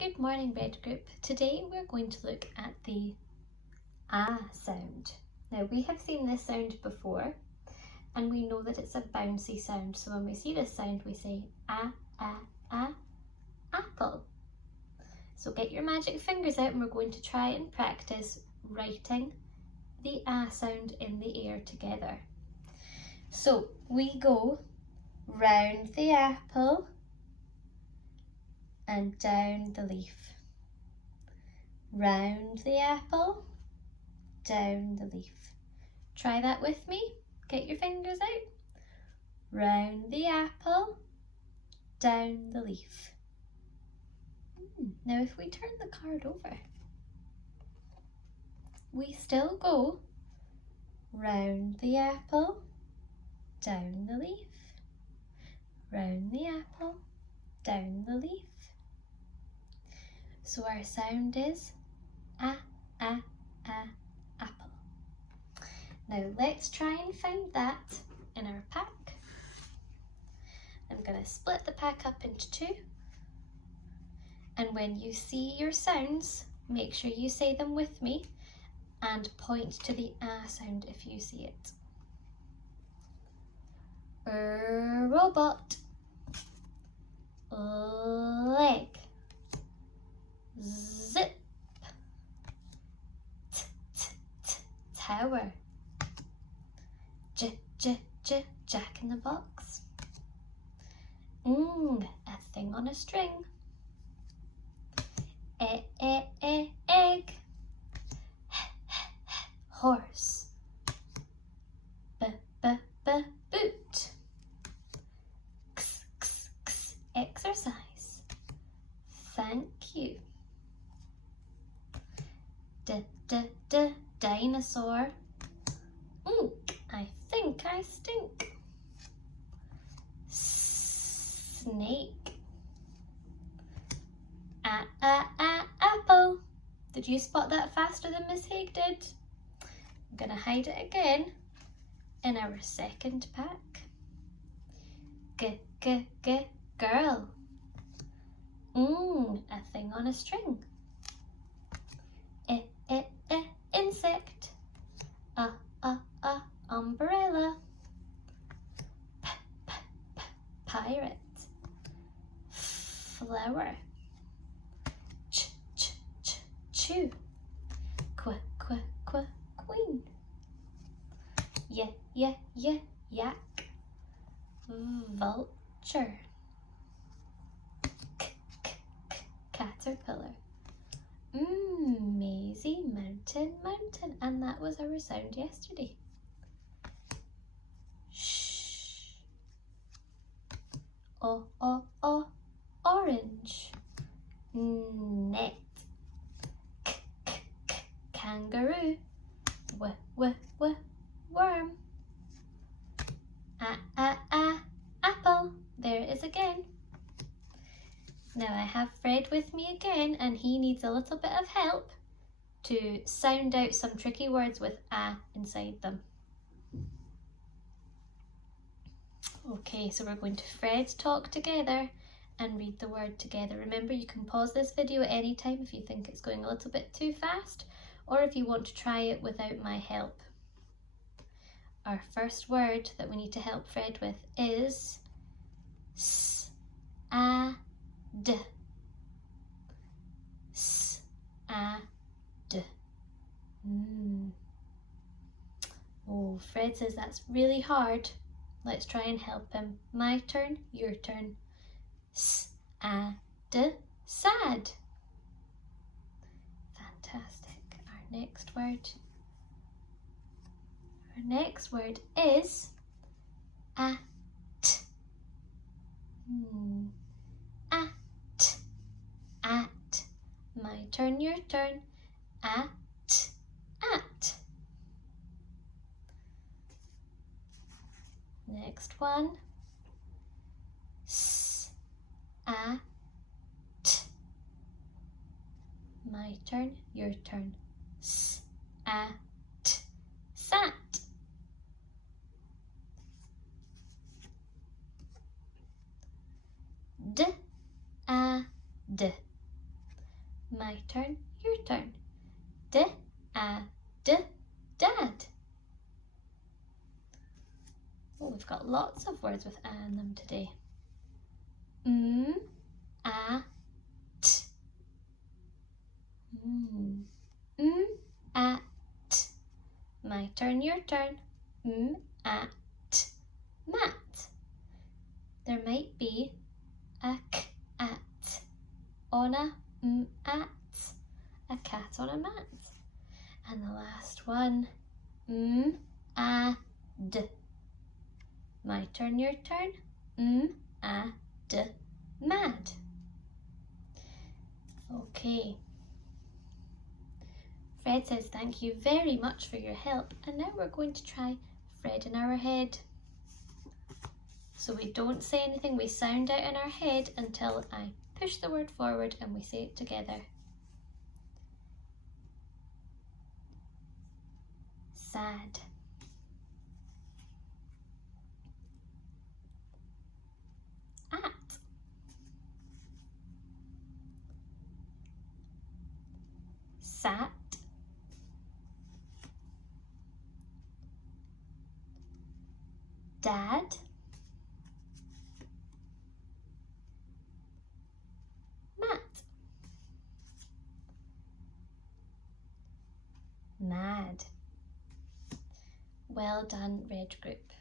Good morning, Red Group. Today we're going to look at the ah sound. Now we have seen this sound before and we know that it's a bouncy sound. So when we see this sound we say ah, apple. So get your magic fingers out and we're going to try and practice writing the ah sound in the air together. So we go round the apple and down the leaf. Round the apple, down the leaf. Try that with me. Get your fingers out. Round the apple, down the leaf. Now if we turn the card over, we still go round the apple, down the leaf. Round the apple, down the leaf. So our sound is ah, apple. Now let's try and find that in our pack. I'm going to split the pack up into two. And when you see your sounds, make sure you say them with me and point to the ah sound if you see it. Robot. Leg. Zip. Tower. Jack in the box. A thing on a string. Egg. Horse. Boot. Exercise. Thank you. Dinosaur. I think I stink. Snake. Apple. Did you spot that faster than Miss Haig did? I'm gonna hide it again in our second pack. Girl. A thing on a string. Insect. Umbrella. Pirate. Flower. Chew. Queen. Yak. Vulture. Caterpillar. Maisie, mountain. And that was our sound yesterday. Shh. Orange. Net. Kangaroo. Worm. Apple. There it is again. Now I have Fred with me again and he needs a little bit of help to sound out some tricky words with ah inside them. Okay, so we're going to Fred talk together and read the word together. Remember, you can pause this video at any time if you think it's going a little bit too fast or if you want to try it without my help. Our first word that we need to help Fred with is sad. Sad. Oh, Fred says that's really hard. Let's try and help him. My turn, your turn. Sad. Fantastic. Our next word is at. At. My turn, your turn. At. Next one. At. My turn, your turn. At. Sat. D. My turn, your turn. Dad. Oh, we've got lots of words with a in them today. A, t. A, t. My turn, your turn. A, t. Mat. There might be a k, at on a at, a cat on a mat. And the last one, a, d. My turn, your turn. A, d. Mad. Okay. Fred says thank you very much for your help, and now we're going to try Fred in our head. So we don't say anything, we sound out in our head until I push the word forward and we say it together. Sad. At. Sat. Dad. Mat. Mad. Well done, Red Group.